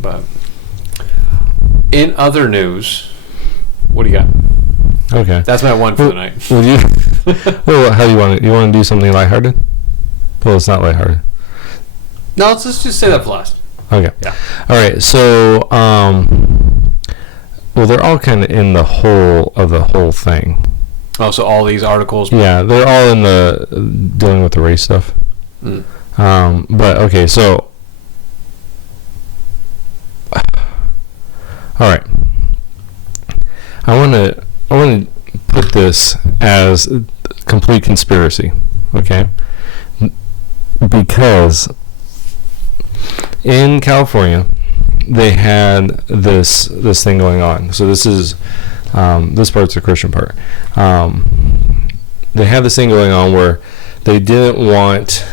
But in other news, what do you got? Okay. That's my one for the night. Would you? Well, how do you want to? You want to do something lighthearted? Well, it's not lighthearted. No, let's just say that for last. Okay. Yeah. All right. So, well, they're all kind of in the whole of the whole thing. Oh, so all these articles. Yeah, they're all in the dealing with the race stuff. Mm. But okay, so all right. I want to put this as complete conspiracy, okay? Because in California, they had this thing going on. So this is this part's the Christian part. They had this thing going on where they didn't want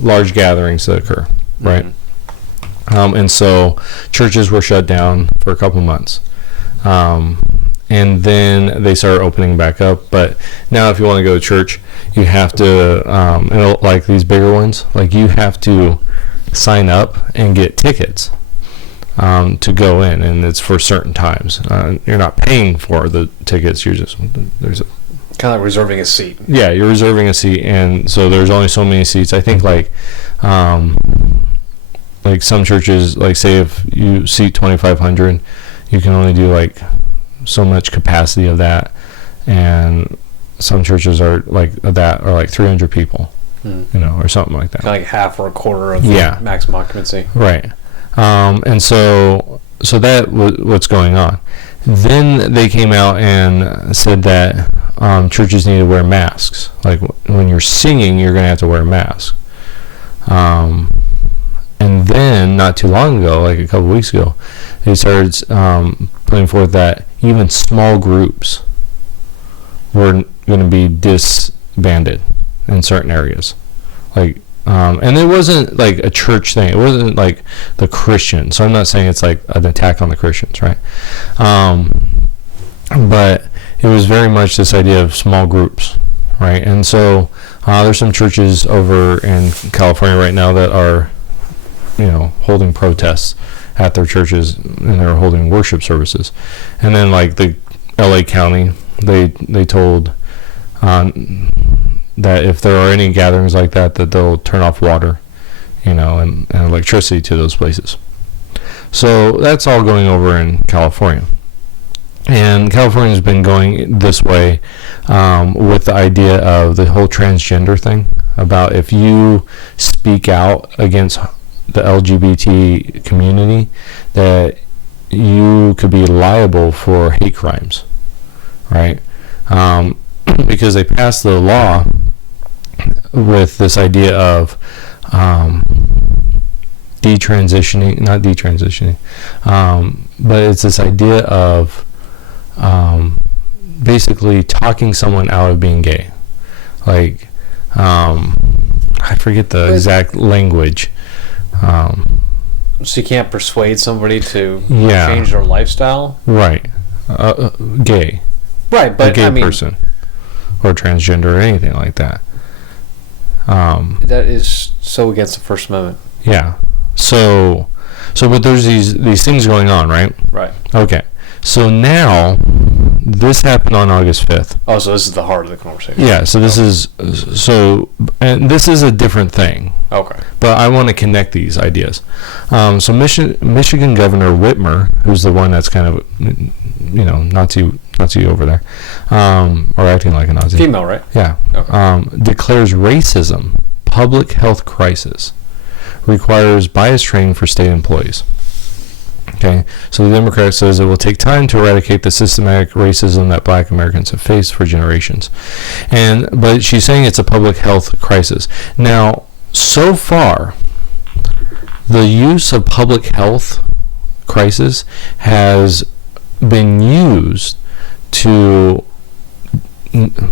large gatherings to occur, right? Mm-hmm. And so churches were shut down for a couple months. And then they started opening back up. But now if you want to go to church, you have to, like these bigger ones, like you have to sign up and get tickets to go in, and it's for certain times. You're not paying for the tickets. You're just, there's a kind of like reserving a seat. Yeah, you're reserving a seat, and so there's only so many seats. I think like some churches, like say if you seat 2,500, you can only do like so much capacity of that, and some churches are like that are like 300 people, or something like that. Kind of like half or a quarter of maximum occupancy. Right. And so that was what's going on. Then they came out and said that churches need to wear masks. Like when you're singing, you're going to have to wear a mask. And then not too long ago, like a couple weeks ago, they started putting forth that even small groups were going to be disbanded in certain areas. Like, and it wasn't like a church thing. It wasn't like the Christians. So I'm not saying it's like an attack on the Christians, right? But it was very much this idea of small groups, right? And so there's some churches over in California right now that are, holding protests at their churches, and they're holding worship services. And then like the LA County, they told that if there are any gatherings like that they'll turn off water, and electricity to those places. So that's all going over in California. And California's been going this way with the idea of the whole transgender thing, about if you speak out against the LGBT community, that you could be liable for hate crimes, right? Because they passed the law with this idea of detransitioning, but it's this idea of basically talking someone out of being gay. Like, I forget the exact language. So you can't persuade somebody to change their lifestyle? Right. Gay. Right, but a gay person. Or transgender or anything like that. That is so against the First Amendment. Yeah. So but there's these things going on, right? Right. Okay. So now, this happened on August 5th. Oh, so this is the heart of the conversation. Yeah, so this is, and this is a different thing. Okay. But I want to connect these ideas. So Michigan Governor Whitmer, who's the one that's kind of, Nazi over there, or acting like a Nazi. Female, right? Yeah. Okay. Declares racism public health crisis, requires bias training for state employees. Okay, so the Democrat says it will take time to eradicate the systematic racism that Black Americans have faced for generations, but she's saying it's a public health crisis. Now, so far, the use of public health crisis has been used to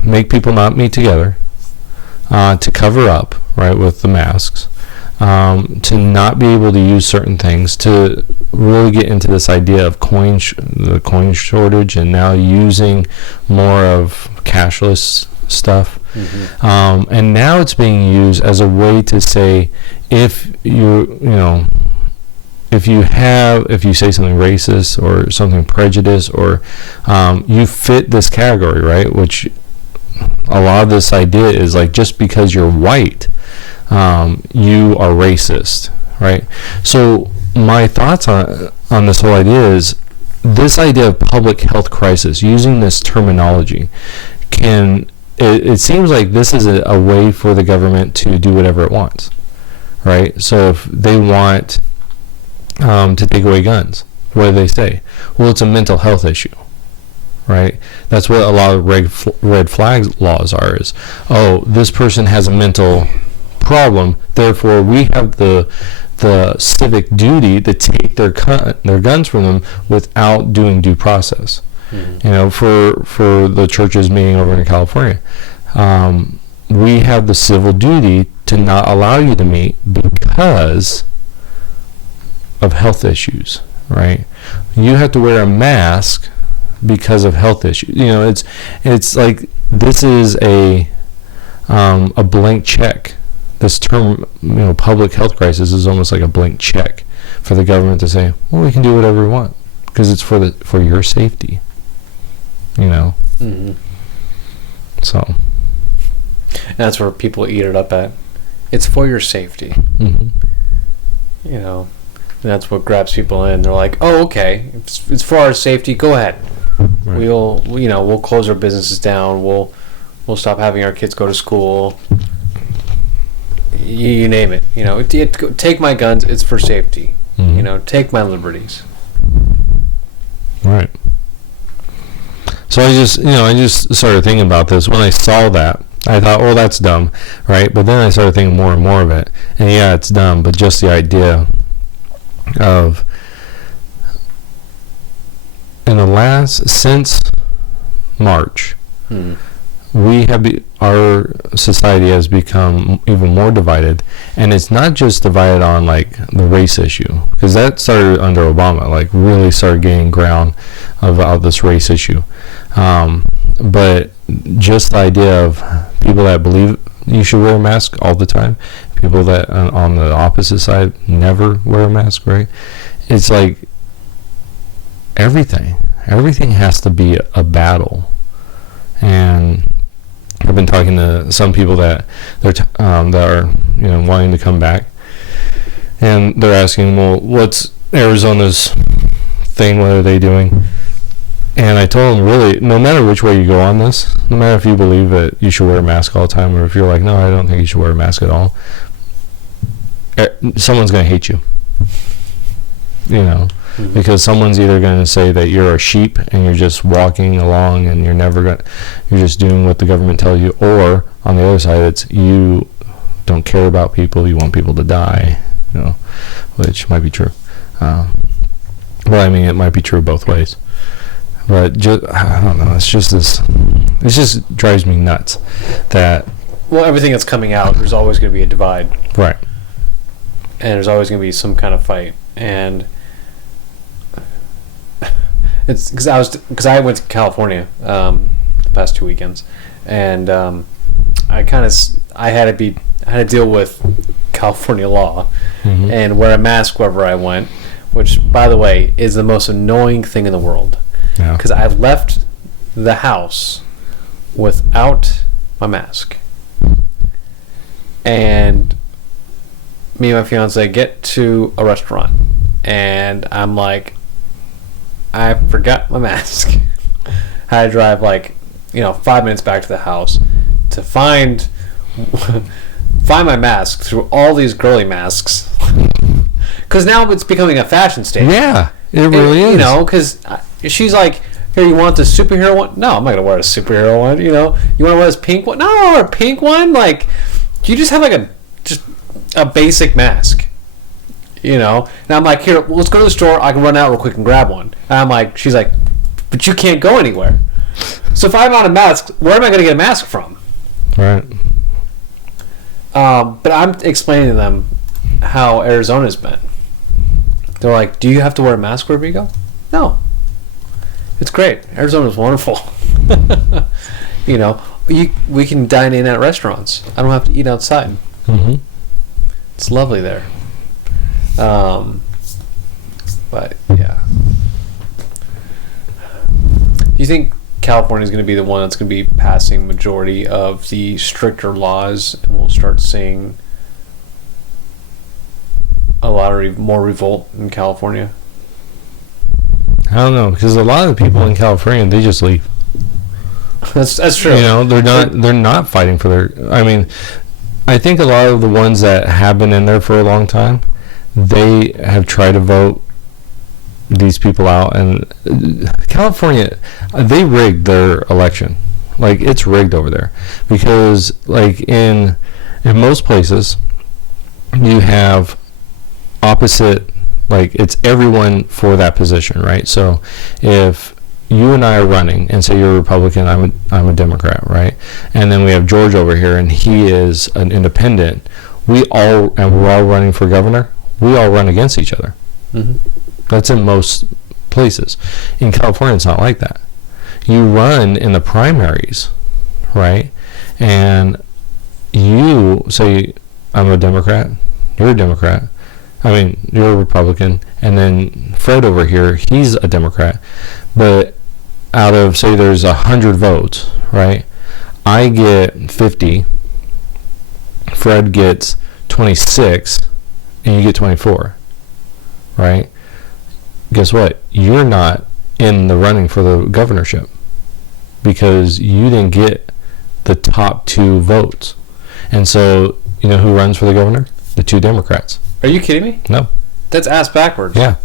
make people not meet together, to cover up, right, with the masks. To not be able to use certain things, to really get into this idea of the coin shortage, and now using more of cashless stuff. Mm-hmm. And now it's being used as a way to say, if if you say something racist or something prejudiced, or you fit this category, right? Which a lot of this idea is like, just because you're white, you are racist, right? So my thoughts on this whole idea is, this idea of public health crisis, using this terminology, it seems like this is a way for the government to do whatever it wants, right? So if they want to take away guns, what do they say? Well, it's a mental health issue, right? That's what a lot of red flag laws are, is, oh, this person has a mental problem, therefore we have the civic duty to take their guns from them without doing due process. You know, for the churches meeting over in California, we have the civil duty to not allow you to meet because of health issues, right? You have to wear a mask because of health issues. You know, it's like, this is a blank check. This term, you know, public health crisis, is almost like a blank check for the government to say, well, we can do whatever we want because it's for your safety. You know. Mm-hmm. So. And that's where people eat it up at. It's for your safety. Mm-hmm. You know, and that's what grabs people in. They're like, oh, okay, it's for our safety. Go ahead. Right. We'll close our businesses down. We'll stop having our kids go to school. You name it. You know, take my guns. It's for safety. Mm-hmm. You know, take my liberties. Right. So I just started thinking about this. When I saw that, I thought, well, that's dumb, right? But then I started thinking more and more of it. And yeah, it's dumb, but just the idea of, since March, our society has become even more divided. And it's not just divided on like the race issue, because that started under Obama, like really started gaining ground about this race issue. But just the idea of people that believe you should wear a mask all the time, people that on the opposite side never wear a mask, right? It's like everything has to be a battle. And I've been talking to some people that that are wanting to come back, and they're asking, well, what's Arizona's thing? What are they doing? And I told them, really, no matter which way you go on this, no matter if you believe that you should wear a mask all the time, or if you're like, no, I don't think you should wear a mask at all, someone's going to hate you. You know, because someone's either going to say that you're a sheep and you're just walking along and you're just doing what the government tells you, or on the other side, it's you don't care about people, you want people to die, which might be true. Well, I mean, it might be true both ways. But I don't know. It just drives me nuts that. Well, everything that's coming out, there's always going to be a divide. Right. And there's always going to be some kind of fight. And it's because I went to California the past 2 weekends, and I had to deal with California law and wear a mask wherever I went, which, by the way, is the most annoying thing in the world. Because I left the house without my mask, and me and my fiance get to a restaurant, and I'm like, I forgot my mask. I had to drive 5 minutes back to the house to find my mask through all these girly masks. Because now it's becoming a fashion statement. Yeah, it really is. Because she's like, here, you want the superhero one? No, I'm not going to wear a superhero one. You want to wear this pink one? No, I don't wear a pink one. Like, you just have a basic mask. And I'm like, here, let's go to the store. I can run out real quick and grab one. And I'm like, she's like, but you can't go anywhere. So if I'm out of mask, where am I going to get a mask from? Right. But I'm explaining to them how Arizona's been. They're like, do you have to wear a mask wherever you go? No. It's great. Arizona's wonderful. We can dine in at restaurants. I don't have to eat outside. Mm-hmm. It's lovely there. But yeah. Do you think California is going to be the one that's going to be passing majority of the stricter laws, and we'll start seeing a lot of more revolt in California? I don't know, because a lot of the people in California, they just leave. That's true. You know, they're not fighting for their. I mean, I think a lot of the ones that have been in there for a long time, they have tried to vote these people out, and California, they rigged their election. Like, it's rigged over there, because like in most places, you have opposite. Like, it's everyone for that position, right? So if you and I are running, and say you're a Republican, I'm a Democrat, right? And then we have George over here, and he is an independent. We're all running for governor. We all run against each other. Mm-hmm. That's in most places. In California, it's not like that. You run in the primaries, right? And you say, I'm a Democrat, you're a Democrat. I mean, you're a Republican, and then Fred over here, he's a Democrat. But out of, say, there's 100 votes, right? I get 50, Fred gets 26, and you get 24, right? Guess what? You're not in the running for the governorship because you didn't get the top 2 votes. And so, you know who runs for the governor? The 2 Democrats. Are you kidding me? No. That's ass backwards. Yeah.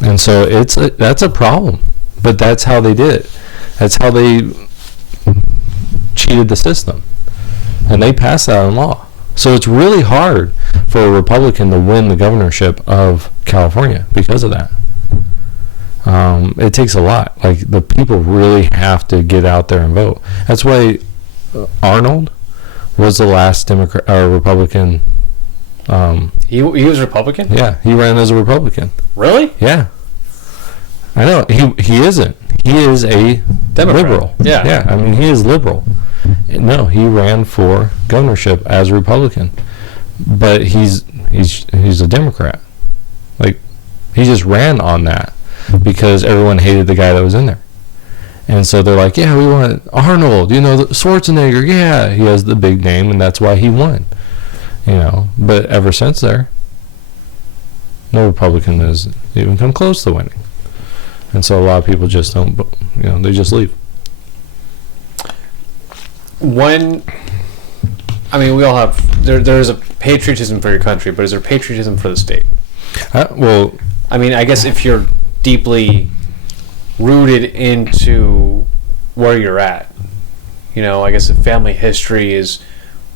And so that's a problem. But that's how they did it. That's how they cheated the system. And they passed that in law. So it's really hard for a Republican to win the governorship of California because of that. It takes a lot. Like, the people really have to get out there and vote. That's why Arnold was the last Republican. He was Republican? Yeah, he ran as a Republican. Really? Yeah. I know. He isn't. He is a Democrat. liberal. Yeah. Yeah, I mean, he is liberal. No, he ran for governorship as a Republican. But he's a Democrat. Like, he just ran on that because everyone hated the guy that was in there. And so they're like, yeah, we want Arnold, Schwarzenegger, yeah. He has the big name, and that's why he won. But ever since there, no Republican has even come close to winning. And so a lot of people just don't, they just leave. We all have, there's a patriotism for your country, but is there patriotism for the state? I guess if you're deeply rooted into where you're at, I guess if family history has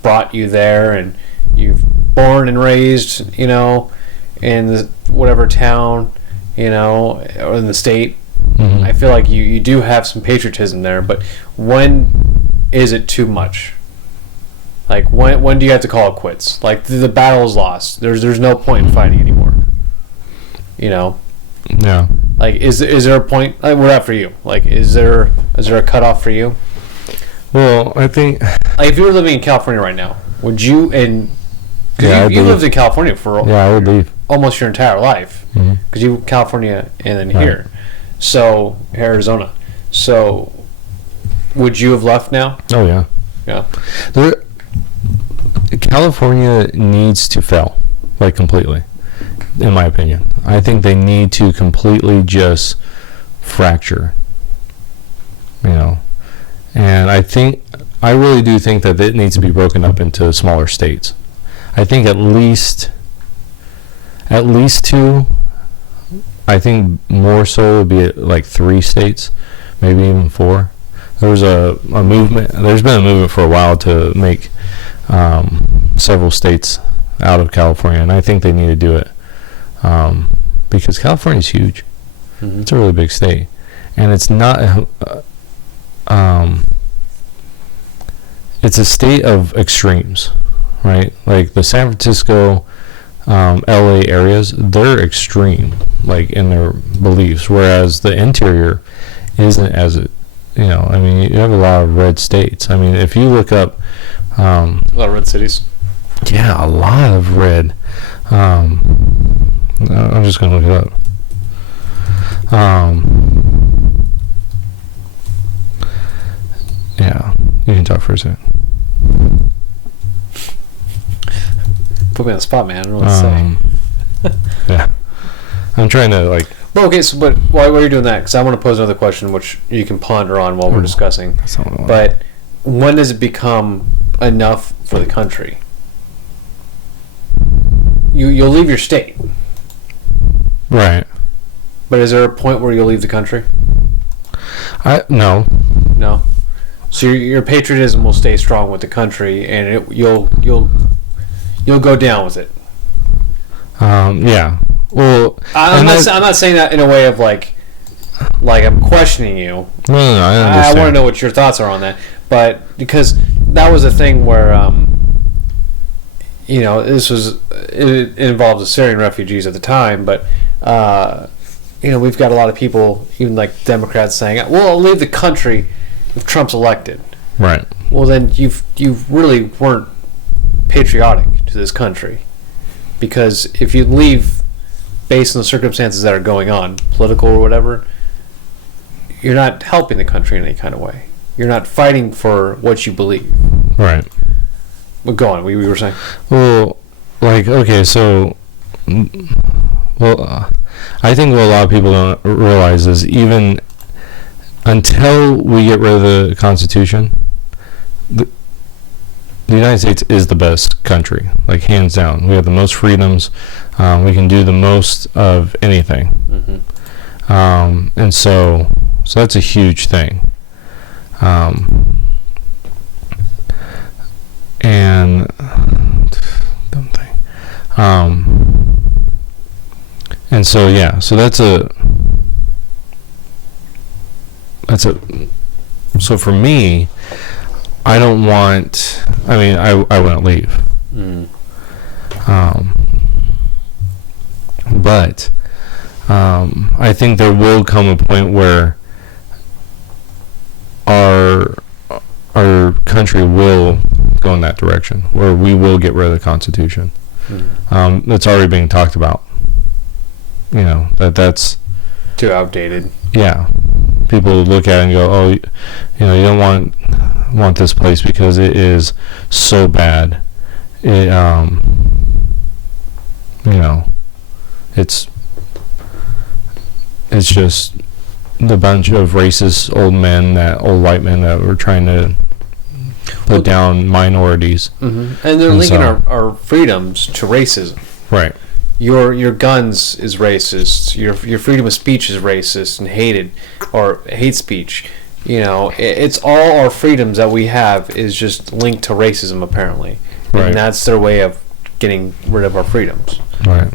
brought you there and you've born and raised, in whatever town, or in the state, Mm-hmm. I feel like you do have some patriotism there, but when is it too much? Like, when do you have to call it quits? Like, the battle is lost. There's no point in fighting anymore. Yeah. Like, is there a point? Like, what for you? Like, is there a cutoff for you? Well, I think, like, if you were living in California right now, would you? And you lived in California for I would leave almost your entire life, because you California and then here, so Arizona. So, would you have left now? Oh yeah. Yeah. California needs to fail, like, completely, in my opinion. I think they need to completely just fracture, and I really do think that it needs to be broken up into smaller states. I think at least 2. I think more so would be like 3 states, maybe even 4. There was a movement. There's been a movement for a while to make several states out of California, and I think they need to do it because California's huge. Mm-hmm. It's a really big state, and it's not. It's a state of extremes, right? Like the San Francisco, LA areas, they're extreme, like, in their beliefs, whereas the interior isn't as you have a lot of red states. I mean, if you look up a lot of red cities. Yeah, a lot of red. I'm just gonna look it up. Yeah, you can talk for a second. Put me on the spot, man. I don't know what to say. Yeah, I'm trying to like. Well, okay, so but while you're doing that, because I want to pose another question, which you can ponder on while we're discussing. That's not what I want. But when does it become enough for the country? You'll leave your state, Right. but is there a point where you'll leave the country? No. No. So your patriotism will stay strong with the country, and you'll go down with it. Yeah. Well, I'm not saying that in a way of like I'm questioning you. No, I I understand. want to know what your thoughts are on that, but because that was a thing where it involved the Syrian refugees at the time, but we've got a lot of people, even like Democrats, saying, "Well, I'll leave the country if Trump's elected." Right. Well, then you really weren't patriotic to this country, because if you leave based on the circumstances that are going on, political or whatever, you're not helping the country in any kind of way. You're not fighting for what you believe. Right. Well, go on. We were saying. Well, like, okay, so, I think what a lot of people don't realize is even until we get rid of the Constitution, the United States is the best country, like hands down. We have the most freedoms. We can do the most of anything. Mm-hmm. And so that's a huge thing. And dumb thing. And so yeah, so so for me, I don't want. I mean, I wouldn't leave. Mm. But I think there will come a point where our country will go in that direction, where we will get rid of the Constitution. Mm. That's already being talked about. That's Too outdated. yeah. People look at it and go, oh, you don't want this place because it is so bad. It it's just the bunch of racist old white men that were trying to put down minorities. Mm-hmm. And they're linking our freedoms to racism. Right. Your guns is racist. Your freedom of speech is racist and hated, or hate speech. It's all our freedoms that we have is just linked to racism, apparently. Right. And that's their way of getting rid of our freedoms. Right.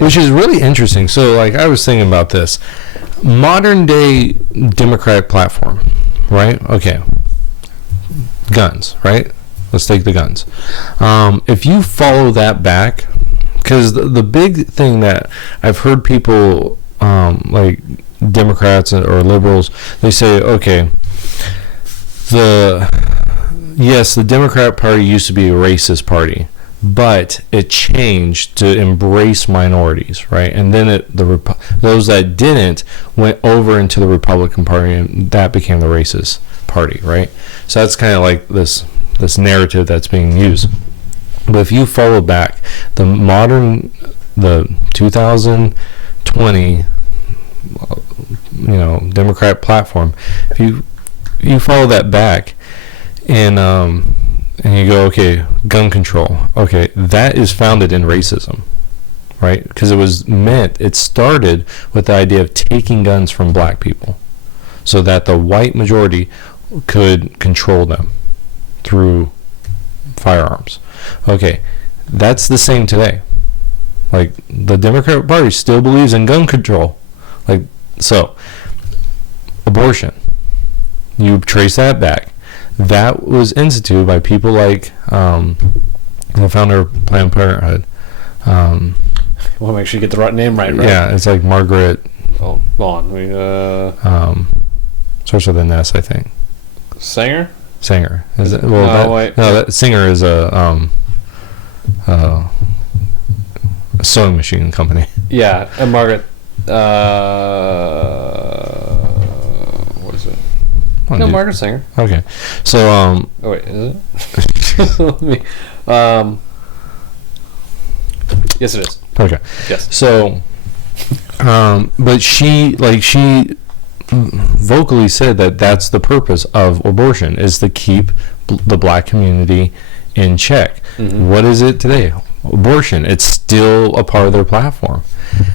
Which is really interesting. So, like, I was thinking about this modern day Democratic platform, right? Okay, guns, right? Let's take the guns. If you follow that back, because the big thing that I've heard people like Democrats or liberals, they say, okay, the Democrat Party used to be a racist party, but it changed to embrace minorities, right? And then those that didn't went over into the Republican Party, and that became the racist party, right? So that's kind of like this narrative that's being used. But if you follow back the 2020 Democrat platform, if you follow that back and you go, okay, gun control, okay, that is founded in racism, right? Because it started with the idea of taking guns from black people so that the white majority could control them through firearms. Okay, that's the same today. Like, the Democratic Party still believes in gun control. Like, so, abortion, you trace that back. That was instituted by people like the founder of Planned Parenthood. We'll make sure you get the right name right? Yeah, it's like Margaret. Oh, go on. Starts with an S, I think. Sanger? Sanger. Is it? Wait. No, that Singer is a sewing machine company. Yeah, and Margaret. What is it? Oh, No, dude. Margaret Sanger. Okay, so Oh wait, is it? Let me- yes, it is. okay, Yes. so but she vocally said that that's the purpose of abortion, is to keep the black community in check. Mhm. What is it today? Abortion. It's still a part of their platform.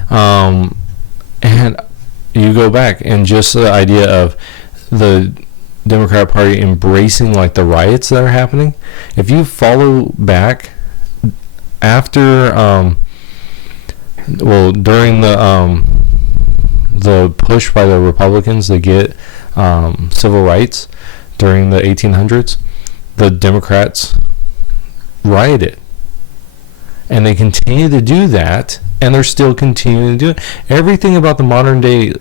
And you go back and just the idea of the Democrat Party embracing like the riots that are happening. If you follow back after during the push by the Republicans to get civil rights during the 1800s, the Democrats rioted. And they continue to do that, and they're still continuing to do it. Everything about the modern day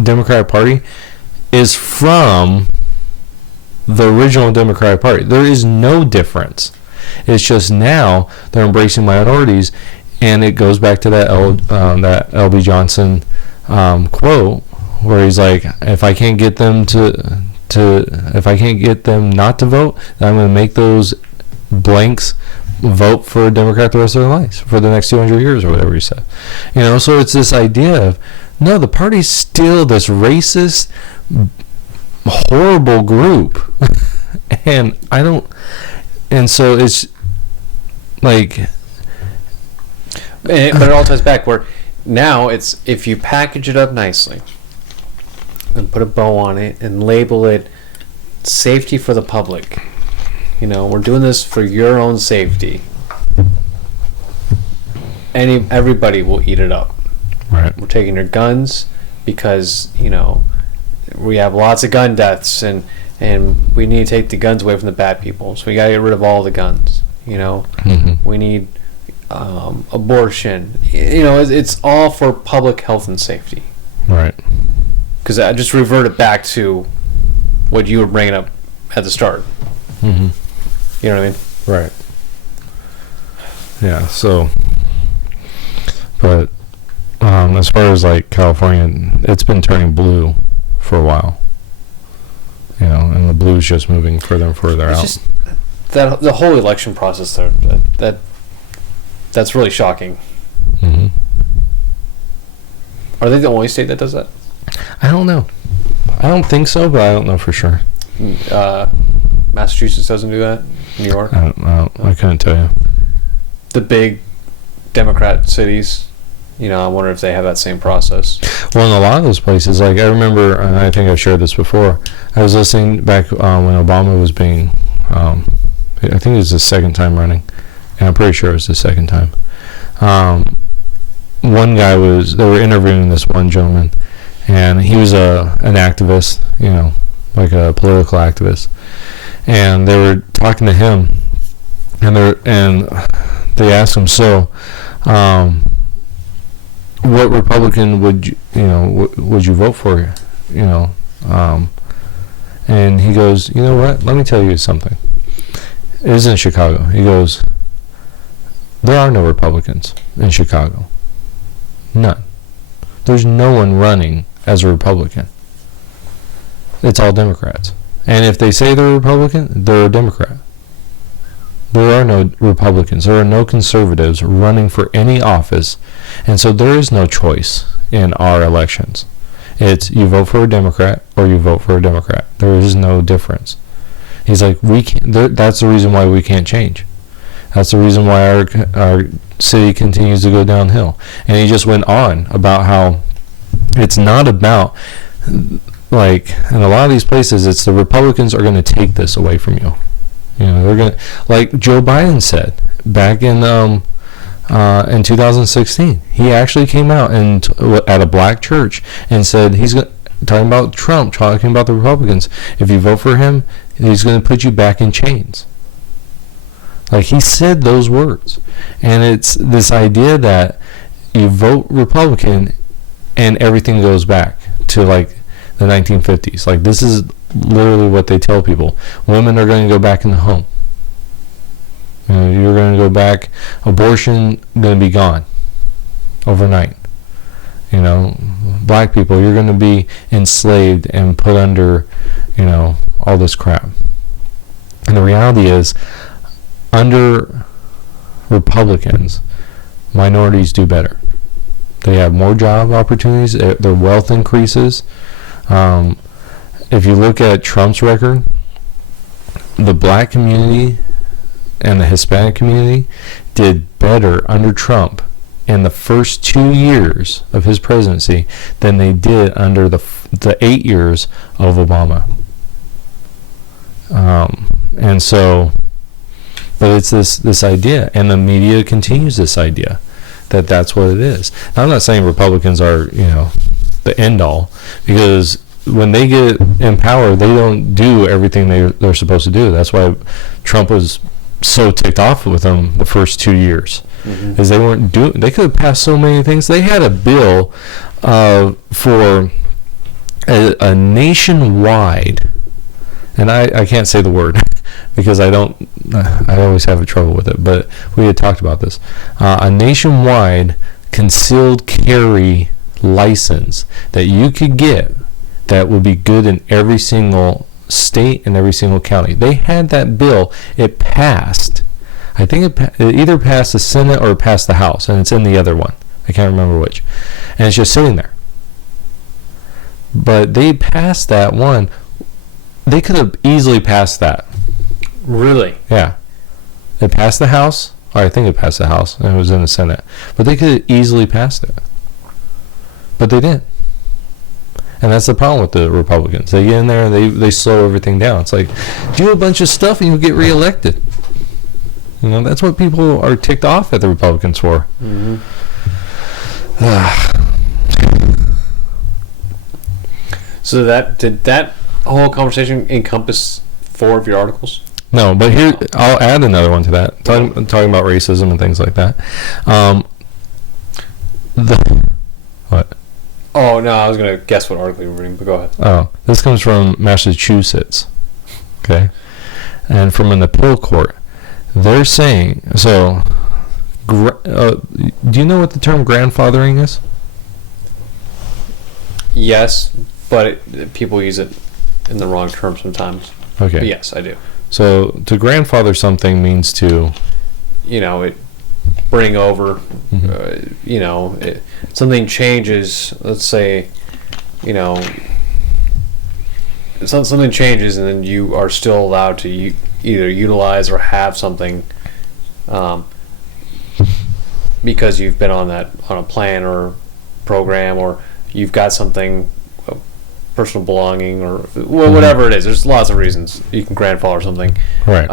Democratic Party is from the original Democratic Party. There is no difference. It's just now they're embracing minorities, and it goes back to that that L.B. Johnson quote where he's like, if I can't get them if I can't get them not to vote, then I'm going to make those blanks vote for a Democrat the rest of their lives for the next 200 years or whatever he said. So it's this idea of, no, the party's still this racist, horrible group. And so it's like, But it all ties back where now it's, if you package it up nicely and put a bow on it and label it safety for the public, we're doing this for your own safety, everybody will eat it up. right. We're taking your guns because we have lots of gun deaths, and we need to take the guns away from the bad people, so we gotta get rid of all the guns. Mm-hmm. We need abortion. It's all for public health and safety. Right. Because I just reverted back to what you were bringing up at the start. Mm-hmm. You know what I mean? Right. Yeah. So, but as far as like California, it's been turning blue for a while. And the blue's just moving further and further It's out. just that the whole election process there. That's really shocking. Mm-hmm. Are they the only state that does that? I don't know. I don't think so, but I don't know for sure. Massachusetts doesn't do that. New York. I couldn't tell you. The big Democrat cities. I wonder if they have that same process. Well, in a lot of those places, like I remember, and I think I've shared this before, I was listening back when Obama was being, I think it was the second time running, and I'm pretty sure it was the second time. One guy they were interviewing this one gentleman, and he was an activist, like a political activist, and they were talking to him, and they asked him, so, what Republican would you vote for? And he goes, you know what? Let me tell you something. It was in Chicago. He goes, there are no Republicans in Chicago. None. There's no one running as a Republican. It's all Democrats. And if they say they're a Republican, they're a Democrat. There are no Republicans. There are no conservatives running for any office. And so there is no choice in our elections. It's you vote for a Democrat or you vote for a Democrat. There is no difference. He's like, that's the reason why we can't change. That's the reason why our city continues to go downhill. And he just went on about how it's not about, like, in a lot of these places, it's the Republicans are going to take this away from you. They're going to, like Joe Biden said back in 2016, he actually came out at a black church and said talking about Trump, talking about the Republicans. If you vote for him, he's going to put you back in chains. Like, he said those words. And it's this idea that you vote Republican and everything goes back to like the 1950s. Like, this is literally what they tell people. Women are going to go back in the home. You're going to go back. Abortion going to be gone. overnight. You know, black people, you're going to be enslaved and put under, you know, all this crap. And the reality is, under Republicans, minorities do better. They have more job opportunities. Their wealth increases. If you look at Trump's record, the black community and the Hispanic community did better under Trump in the first 2 years of his presidency than they did under the 8 years of Obama. And so, but it's this idea, and the media continues this idea that that's what it is. Now, I'm not saying Republicans are, you know, the end all, because when they get in power, they don't do everything they're supposed to do. That's why Trump was so ticked off with them the first 2 years, is they weren't doing. They could have passed so many things. They had a bill for a nationwide, and I can't say the word because I always have trouble with it, but we had talked about this. A nationwide concealed carry license that you could get that would be good in every single state and every single county. They had that bill. It passed. I think it either passed the Senate or it passed the House, and it's in the other one. I can't remember which. And it's just sitting there. But they passed that one. They could have easily passed that. Really? Yeah. It passed the House, or I think it passed the House, and it was in the Senate. But they could have easily passed it. But they didn't. And that's the problem with the Republicans. They get in there and they slow everything down. It's like, do a bunch of stuff and you'll get reelected. You know, that's what people are ticked off at the Republicans for. So did that whole conversation encompass 4 of your articles? No, but here, I'll add another one to that. Talking about racism and things like that. What? Oh, no, I was going to guess what article you were reading, but go ahead. Oh, this comes from Massachusetts. Okay? And from an appeal court. They're saying, so, do you know what the term grandfathering is? Yes, but people use it in the wrong term sometimes. Okay. But yes, I do. So, to grandfather something means to... You know, it bring over, you know, something changes, let's say, you know, something changes and then you are still allowed to either utilize or have something because you've been on a plan or program, or you've got something, personal belonging, or whatever it is. There's lots of reasons you can grandfather something. Right.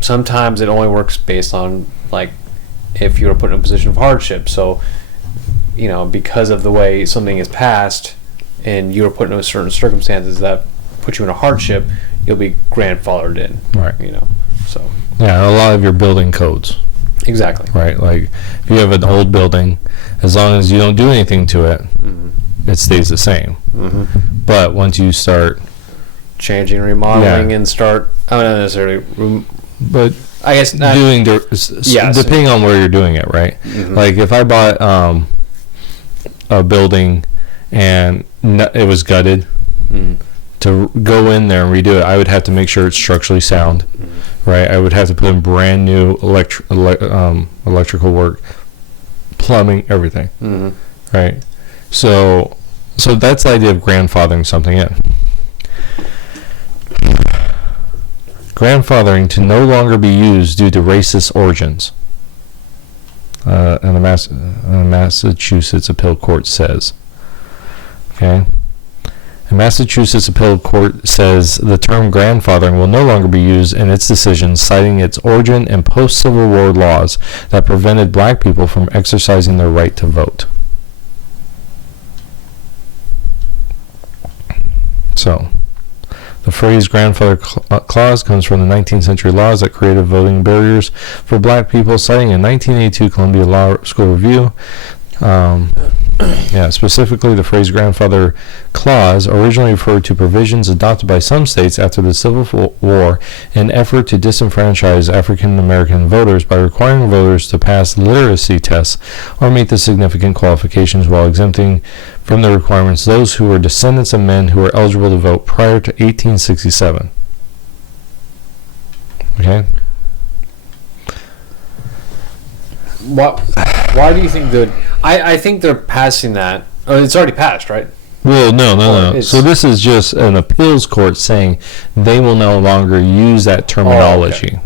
Sometimes it only works based on, like, if you were put in a position of hardship. So, you know, because of the way something is passed and you were put in certain circumstances that put you in a hardship, you'll be grandfathered in. Right. You know, so. Yeah, a lot of your building codes. Exactly. Right. Like, if you have an old building, as long as you don't do anything to it, it stays the same. But once you start changing, remodeling, and start, I don't necessarily, but I guess not doing depending on where you're doing it, right? Like, if I bought a building and it was gutted, to go in there and redo it, I would have to make sure it's structurally sound, right? I would have to put in brand new electrical work, plumbing, everything, right? So that's the idea of grandfathering something in. Grandfathering to no longer be used due to racist origins. And the Massachusetts Appeal Court says. Okay? The Massachusetts Appeal Court says the term grandfathering will no longer be used in its decision, citing its origin in post-Civil War laws that prevented black people from exercising their right to vote. So, the phrase grandfather clause comes from the 19th century laws that created voting barriers for black people, citing a 1982 Columbia Law School review. Yeah, specifically the phrase grandfather clause originally referred to provisions adopted by some states after the Civil War in effort to disenfranchise African American voters by requiring voters to pass literacy tests or meet the significant qualifications while exempting from the requirements those who were descendants of men who were eligible to vote prior to 1867. Okay? Why do you think that? I think they're passing that. Oh, it's already passed, right? Well, no. So this is just an appeals court saying they will no longer use that terminology.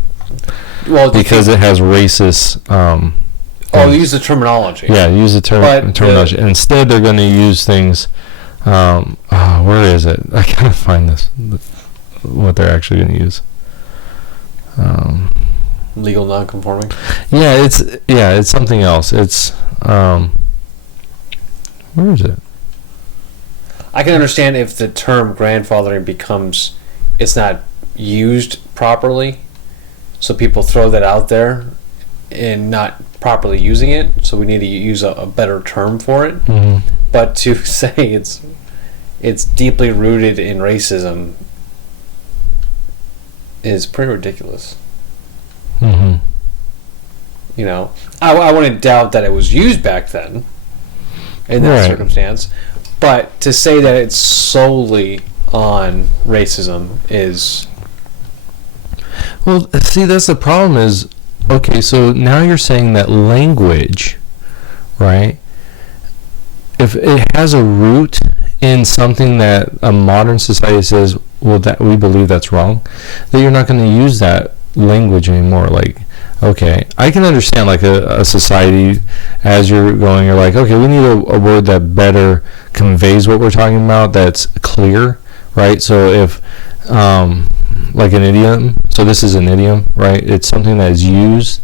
Well, because it has racist. They use the terminology. Yeah, use the terminology. Instead, they're going to use things. Where is it? I gotta find this. What they're actually going to use. Legal non-conforming. Yeah, it's something else. It's where is it? I can understand if the term grandfathering becomes it's not used properly, so people throw that out there and not properly using it. So we need to use a better term for it. Mm-hmm. But to say it's deeply rooted in racism is pretty ridiculous. Mm-hmm. You know, I wouldn't doubt that it was used back then in that circumstance, but to say that it's solely on racism is... Well, see, that's the problem is, okay, so now you're saying that language, right, if it has a root in something that a modern society says, well, that we believe that's wrong, that you're not going to use that language anymore. Like, okay, I can understand like a society as you're going, you're like, okay, we need a word that better conveys what we're talking about, that's clear, right? So if like an idiom, so this is an idiom, right? It's something that is used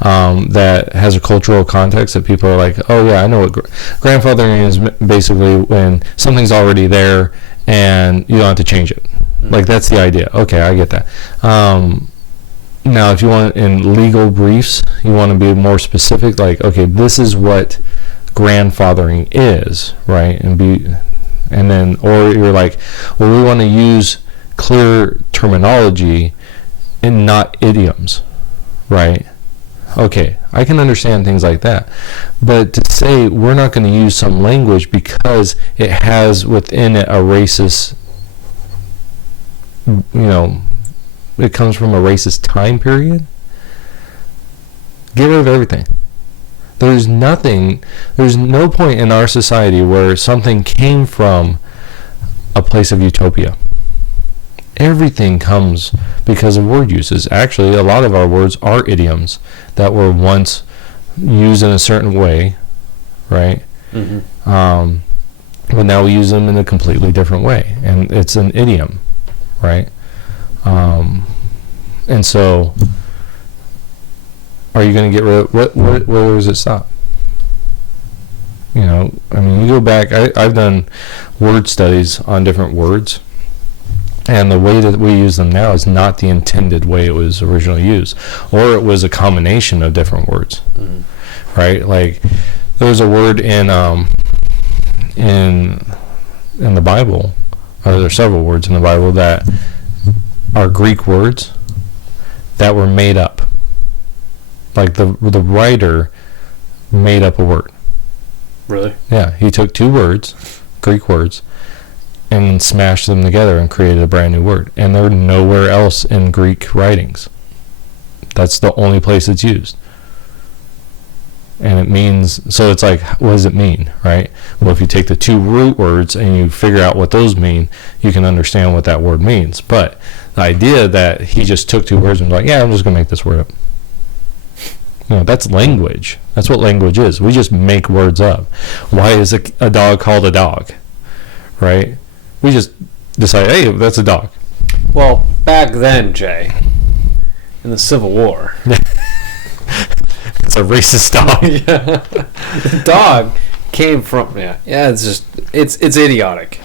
that has a cultural context that people are like, oh yeah, I know what grandfathering is. Basically when something's already there and you don't have to change it. Like, that's the idea. Okay, I get that. Now, if you want in legal briefs, you want to be more specific, like, okay, this is what grandfathering is, right? And then, or you're like, well, we want to use clear terminology and not idioms, right? Okay, I can understand things like that. But to say we're not going to use some language because it has within it a racist, it comes from a racist time period, get rid of everything. There's no point in our society where something came from a place of utopia. Everything comes because of word uses. Actually, a lot of our words are idioms that were once used in a certain way, right? Mm-hmm. But now we use them in a completely different way, and it's an idiom, right? And so, are you going to get rid of where does it stop? You go back. I've done word studies on different words, and the way that we use them now is not the intended way it was originally used, or it was a combination of different words, right? Like, there's a word in the Bible, or there are several words in the Bible that are Greek words that were made up. Like the writer made up a word. Really? Yeah, he took two words, Greek words, and smashed them together and created a brand new word. And they're nowhere else in Greek writings. That's the only place it's used. And it means, so it's like, what does it mean, right? Well, if you take the two root words and you figure out what those mean, you can understand what that word means. But the idea that he just took two words and was like, yeah, I'm just going to make this word up. That's language. That's what language is. We just make words up. Why is a dog called a dog, right? We just decide, hey, that's a dog. Well, back then, Jay, in the Civil War... It's a racist dog. Yeah. The dog came from... Yeah, it's just... It's idiotic.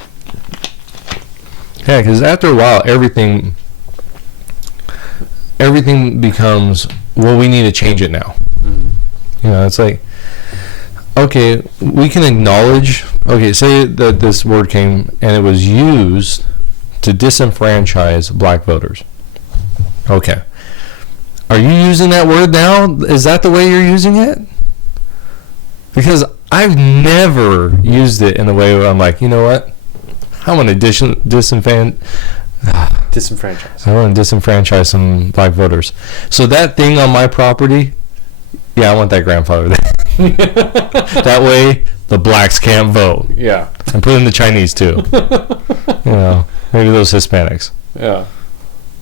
Yeah, because after a while, everything becomes, well, we need to change it now. Mm-hmm. It's like, okay, we can acknowledge, okay, say that this word came and it was used to disenfranchise black voters. Okay. Are you using that word now? Is that the way you're using it? Because I've never used it in the way where I'm like, you know what? I want to disenfranchise some black voters. So that thing on my property, yeah, I want that grandfather there. That way, the blacks can't vote. Yeah. And put in the Chinese too. You know, maybe those Hispanics. Yeah.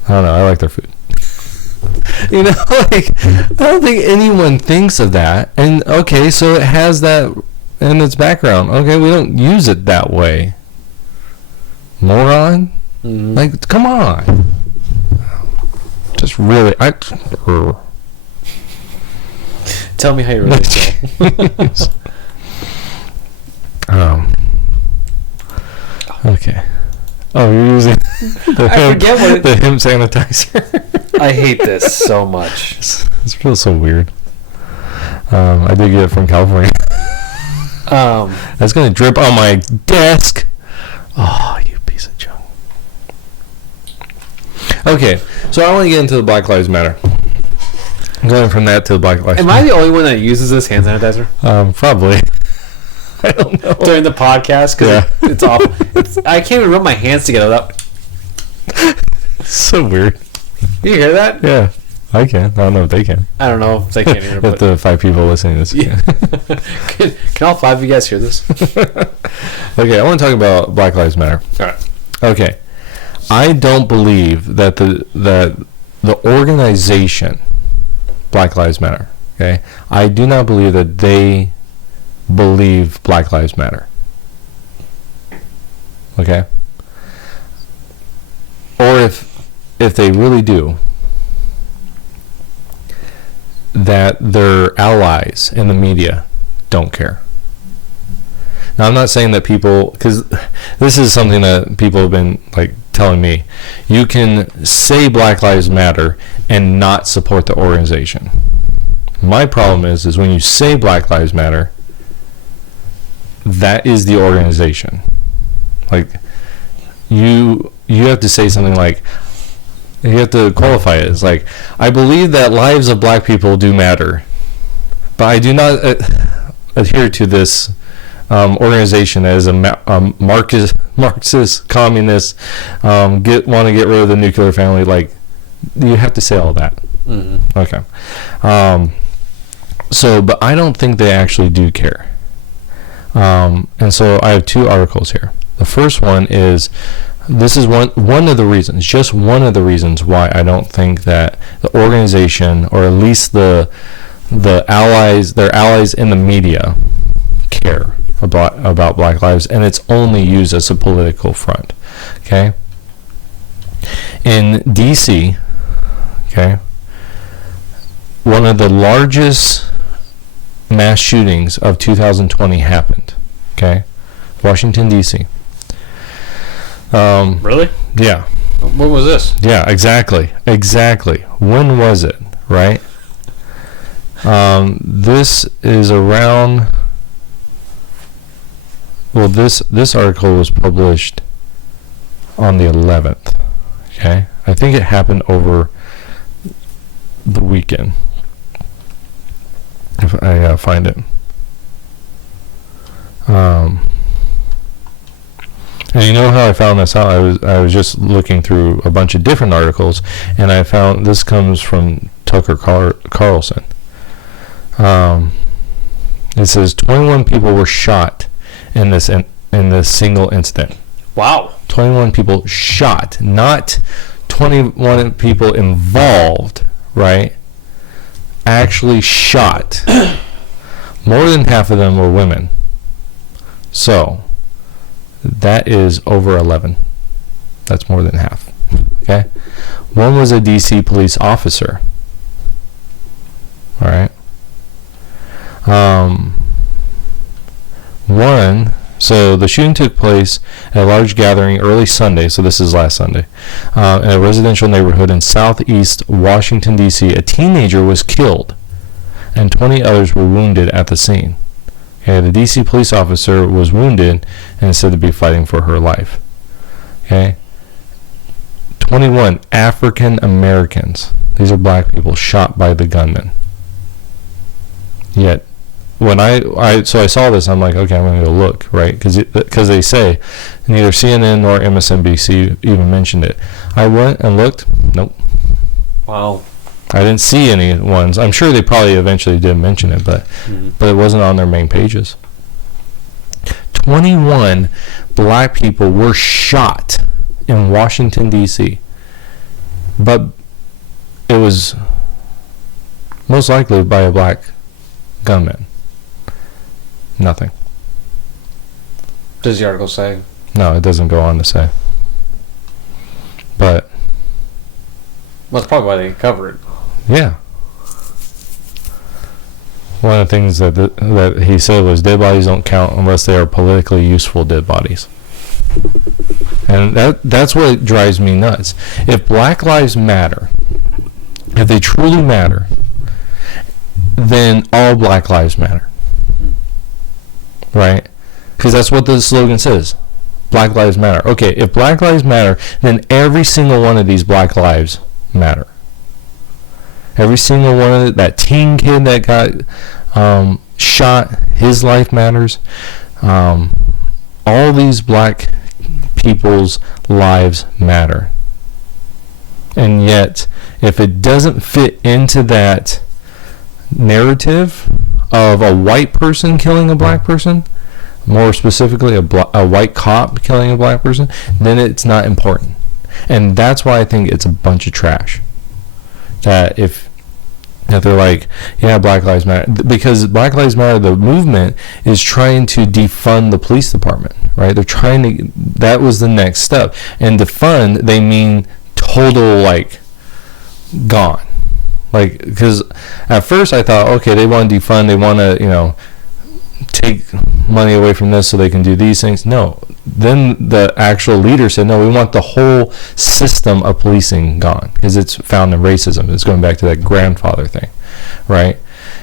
I don't know. I like their food. You know, like, I don't think anyone thinks of that. And okay, so it has that in its background. Okay, we don't use it that way. Moron. Mm-hmm. Like, come on. Just really, Tell me how you really feel. Okay. Oh, you're using I forget what the hemp sanitizer. I hate this so much. This feels so weird. I did get it from California. That's gonna drip on my desk. Oh, you piece of junk. Okay, so I want to get into the Black Lives Matter. Going from that to the Black Lives Am Matter. I the only one that uses this hand sanitizer? Probably. I don't know. During the podcast? Because it's awful. I can't even rub my hands together without... It's so weird. You hear that? Yeah, I can. I don't know if they can. I don't know if they can hear it. But the 5 people listening to this. Yeah. Can all 5 of you guys hear this? Okay, I want to talk about Black Lives Matter. All right. Okay. I don't believe that the organization Black Lives Matter, okay? I do not believe that they believe Black Lives Matter. Okay? Or if they really do, that their allies in the media don't care. Now, I'm not saying that people, because this is something that people have been like telling me, you can say Black Lives Matter and not support the organization. My problem is when you say Black Lives Matter, that is the organization. Like, you have to say something like, you have to qualify it. It's like, I believe that lives of black people do matter, but I do not adhere to this organization that is a Marxist, communist, want to get rid of the nuclear family. Like, you have to say all that. Mm-hmm. Okay. But I don't think they actually do care. And so I have 2 articles here. The first one is, this is one of the reasons, just one of the reasons why I don't think that the organization, or at least the allies, their allies in the media, care about Black Lives, and it's only used as a political front. Okay. In DC, okay, one of the largest mass shootings of 2020 happened. Okay, Washington DC. Really? Yeah. When was this? Yeah, exactly. When was it? Right. This is around. Well, this article was published on the 11th. Okay, I think it happened over the weekend. If I find it. And you know how I found this out? I was just looking through a bunch of different articles, and I found this comes from Tucker Carlson. It says 21 people were shot in this single incident. Wow. 21 people shot, not 21 people involved, right? Actually shot. More than half of them were women. So, that is over 11. That's more than half. Okay? One was a DC police officer. Alright? So the shooting took place at a large gathering early Sunday, so this is last Sunday, in a residential neighborhood in southeast Washington, D.C. A teenager was killed, and 20 others were wounded at the scene. Okay, the DC police officer was wounded and is said to be fighting for her life. Okay, 21 African Americans, these are black people, shot by the gunman. Yet, when I saw this, I'm like, okay, I'm going to go look, right? Because they say neither CNN nor MSNBC even mentioned it. I went and looked. Nope. Wow. I didn't see any ones. I'm sure they probably eventually did mention it, but it wasn't on their main pages. 21 black people were shot in Washington, D.C., but it was most likely by a black gunman. Nothing. Does the article say? No, it doesn't go on to say. But Well, that's probably why they cover it. yeah. One of the things that he said was dead bodies don't count unless they are politically useful dead bodies. And that's what drives me nuts. If Black Lives Matter, if they truly matter, then all Black Lives matter. Right? Because that's what the slogan says. Black Lives Matter. Okay, if Black Lives Matter, then every single one of these Black lives matter. Every single one of that teen kid that got shot, his life matters. All these black people's lives matter. And yet, if it doesn't fit into that narrative of a white person killing a black person, more specifically a white cop killing a black person, then it's not important. And that's why I think it's a bunch of trash. That they're like, yeah, Black Lives Matter. Because Black Lives Matter, the movement, is trying to defund the police department, right? They're trying to, that was the next step. And defund, they mean total, like, gone. Like, because at first I thought, okay, they want to defund, they want to, take money away from this so they can do these things. No. Then the actual leader said, no, we want the whole system of policing gone because it's found in racism. It's going back to that grandfather thing, right?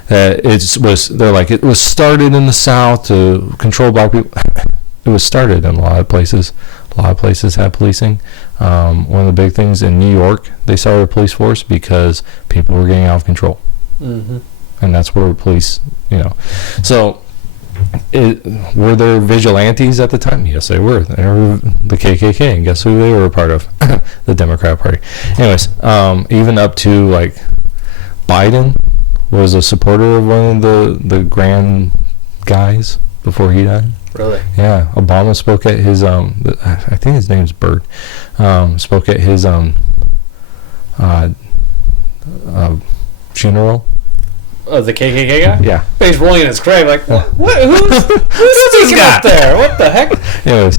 They're like, it was started in the South to control black people. It was started in a lot of places. A lot of places have policing. One of the big things in New York, they started a police force because people were getting out of control. Mm-hmm. And that's where police, So, were there vigilantes at the time? Yes, they were. They were the KKK, and guess who they were a part of? The Democrat Party. Anyways, even up to, like, Biden was a supporter of one of the grand guys before he died. Really? Yeah. Obama spoke at his, I think his name's Byrd, spoke at his funeral. The KKK guy? Yeah. He's rolling in his grave like, what? Who's this guy up there? What the heck? Anyways,